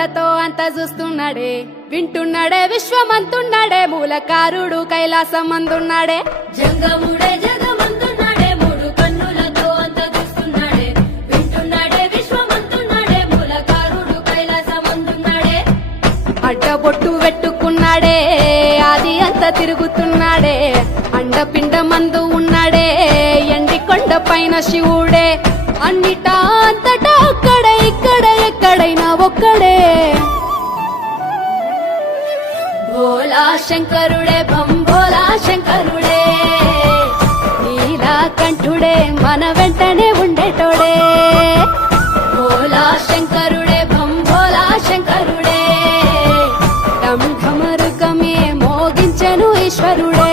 కన్నులతో అంత చూస్తున్నాడే, వింటున్నాడే విశ్వమంతున్నాడే, మూలకారుడు కైలాసమందున్నాడే. జంగముడే జగమంతున్నాడే, మూడు కన్నులతో అంత చూస్తున్నాడే, వింటున్నాడే విశ్వమంతున్నాడే, మూలకారుడు కైలాసమందున్నాడే. అడ్డబొట్టు పెట్టుకున్నాడే, ఆది అంత తిరుగుతున్నాడే, అండపిండ మందు ఉన్నాడే, ఎండి కొండ పైన శివుడే, అన్నిటా అంతటా అక్కడే ఇక్కడ ఎక్కడైనా ఒక్కడే. భోలా శంకరుడే భంభోలా శంకరుడే, నీలకంఠుడే మన వెంటనే ఉండేటోడే. భోలా శంకరుడే భంభోలా శంకరుడే, ఢమరుకమే మోగించెను ఈశ్వరుడే.